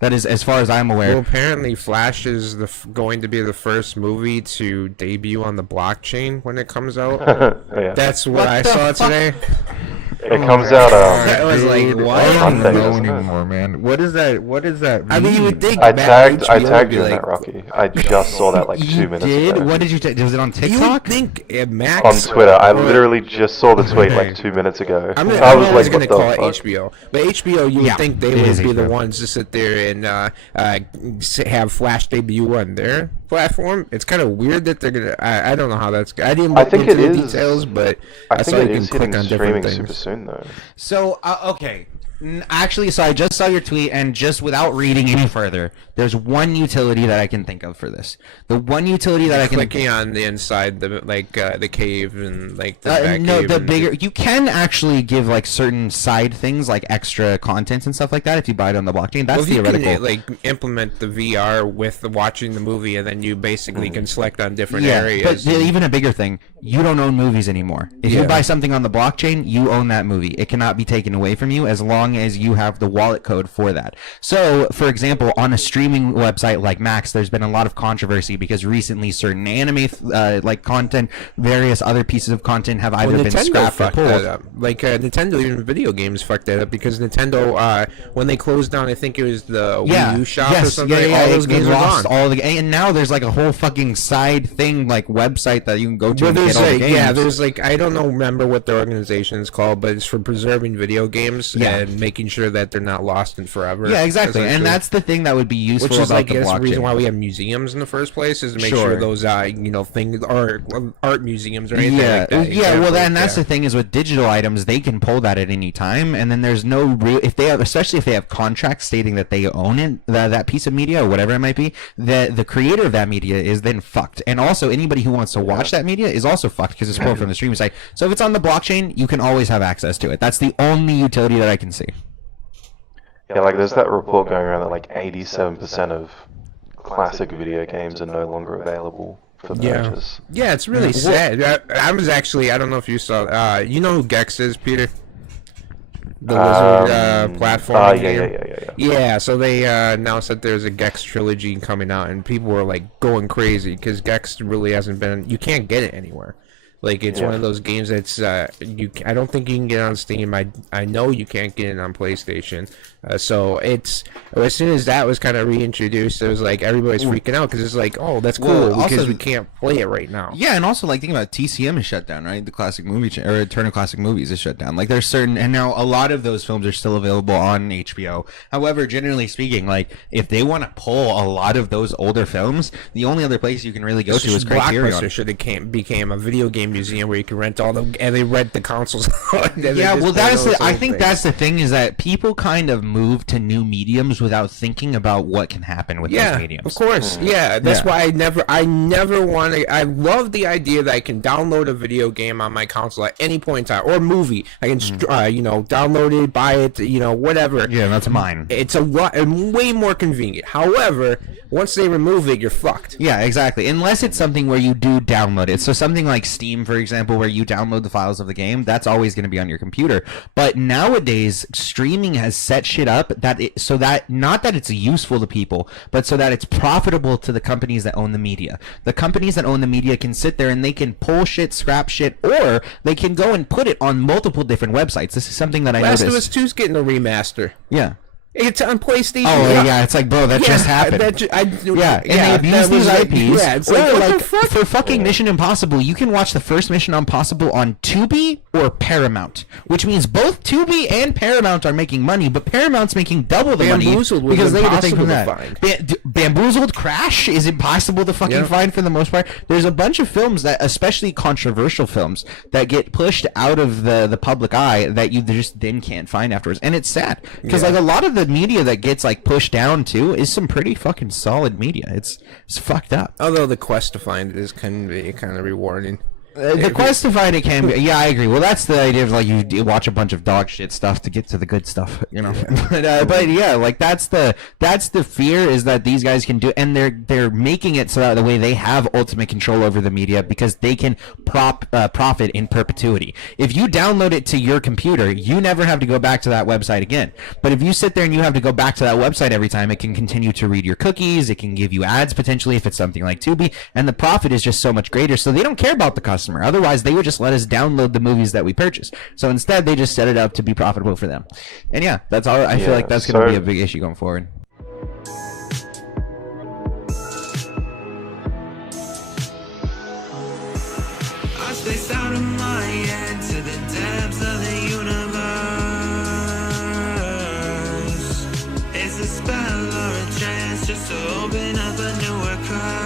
That is, as far as I'm aware. Well, apparently Flash is going to be the first movie to debut on the blockchain when it comes out. Yeah. That's what I saw today. It comes out I was like, what? I don't Monday, know doesn't it? anymore, man. What is that? What does that mean? I mean, you would think I Matt tagged HBO would be you in like, that, Rocky. I just saw that like 2 You minutes did? ago. What did you take? Was it on You TikTok? would think Max On Twitter. I literally just saw the tweet like 2 minutes ago. I'm I was always like, going to what call it the fuck? HBO, but HBO, you would Yeah, think they it would is be the HBO. ones to sit there and have Flash debut on their platform. It's kind of weird that they're gonna. I don't know how that's. I didn't I look think into it the is- details, but I saw think you it can is click hitting on different streaming super things. soon though. So, okay. Actually, so I just saw your tweet, and just without reading any further, there's one utility that I can think of for this. The one utility that I can Clicking on the inside, the cave and like the back no, cave the and bigger you can actually give like certain side things like extra content and stuff like that if you buy it on the blockchain. That's Well, if you theoretical. can like implement the VR with watching the movie, and then you basically can select on different yeah, areas. but even a bigger thing, you don't own movies anymore. If you Yeah. buy something on the blockchain, you own that movie. It cannot be taken away from you as long as you have the wallet code for that. So, for example, on a streaming website like Max, there's been a lot of controversy because recently certain anime like content, various other pieces of content have either been Nintendo scrapped or fucked that pulled. up. Like Nintendo, even video games fucked that up because Nintendo, when they closed down, I think it was the Wii U shop or something. All those games are lost gone. all the and now there's like a whole fucking side thing like website that you can go to Well, and there's get all the like, games. yeah, there's like, I don't know, remember what the organization is called, but it's for preserving video games Yeah. and making sure that they're not lost in forever. Yeah, exactly, and essentially. that's the thing that would be useful Which is about like, the I guess, the blockchain. reason why we have museums in the first place is to make Sure. sure those, things are art museums or anything Yeah, like that. yeah. Well, Exactly, then that's yeah. the thing is with digital items, they can pull that at any time, and then there's no real if they have, especially if they have contracts stating that they own it, that piece of media or whatever it might be, the creator of that media is then fucked, and also anybody who wants to watch that media is also fucked because it's pulled from the streaming site. So if it's on the blockchain, you can always have access to it. That's the only utility that I can see. Yeah, like there's that report going around that like 87% of classic video games are no longer available for purchase. Yeah, it's really sad. I was actually, I don't know if you saw, you know who Gex is, Peter? The Wizard platform game. Yeah, so they announced that there's a Gex trilogy coming out, and people were like going crazy because Gex really hasn't been. You can't get it anywhere. Like it's one of those games that's I don't think you can get it on Steam. I know you can't get it on PlayStation. So it's as soon as that was kind of reintroduced, it was like everybody's freaking out because it's like, oh, that's cool Well, because also- we can't play it right now. Yeah, and also like think about TCM is shut down, right? The classic movie or Turner Classic Movies is shut down. Like there's certain, and now a lot of those films are still available on HBO. However, generally speaking, like if they want to pull a lot of those older films, the only other place you can really go to is Criterion. Blockbuster should have became a video game museum where you can rent all the and they rent the consoles. Yeah, well, that's the. I think that's the thing is that people kind of move to new mediums without thinking about what can happen with those mediums. Of course, yeah. That's Yeah. why I never want to. I love the idea that I can download a video game on my console at any point in time, or a movie. I can, download it, buy it, whatever. Yeah, that's mine. It's a lot, way more convenient. However, once they remove it, you're fucked. Yeah, exactly. Unless it's something where you do download it. So something like Steam, for example, where you download the files of the game, that's always going to be on your computer. But nowadays, streaming has set shit up so that not that it's useful to people, but so that it's profitable to the companies that own the media. The companies that own the media can sit there and they can pull shit, scrap shit, or they can go and put it on multiple different websites. This is something that I Last noticed. of Us 2's getting a remaster. Yeah. It's on PlayStation. Oh yeah, it's like, bro, that just happened. Yeah, and they abuse these IPs. Yeah, it's or like, what like the fuck? for fucking Mission Impossible, you can watch the first Mission Impossible on Tubi or Paramount, which means both Tubi and Paramount are making money, but Paramount's making double the money Bamboozled was because they get the thing from impossible that. to find. Bamboozled Crash is impossible to fucking find for the most part. There's a bunch of films that, especially controversial films, that get pushed out of the public eye that you just then can't find afterwards, and it's sad because like a lot of the media that gets like pushed down too is some pretty fucking solid media. It's fucked up. Although the quest to find it is can be kind of rewarding. The quest to find it can be, yeah, I agree. Well, that's the idea of like you watch a bunch of dog shit stuff to get to the good stuff, you know. But yeah, like that's the fear is that these guys can do, and they're making it so that the way they have ultimate control over the media because they can profit in perpetuity. If you download it to your computer, you never have to go back to that website again. But if you sit there and you have to go back to that website every time, it can continue to read your cookies. It can give you ads potentially if it's something like Tubi, and the profit is just so much greater. So they don't care about the customer. Otherwise, they would just let us download the movies that we purchase. So instead, they just set it up to be profitable for them. And yeah, that's all. I feel like that's going to be a big issue going forward. I spaced out of my head to the depths of the universe. It's a spell or a chance just to open up a newer card.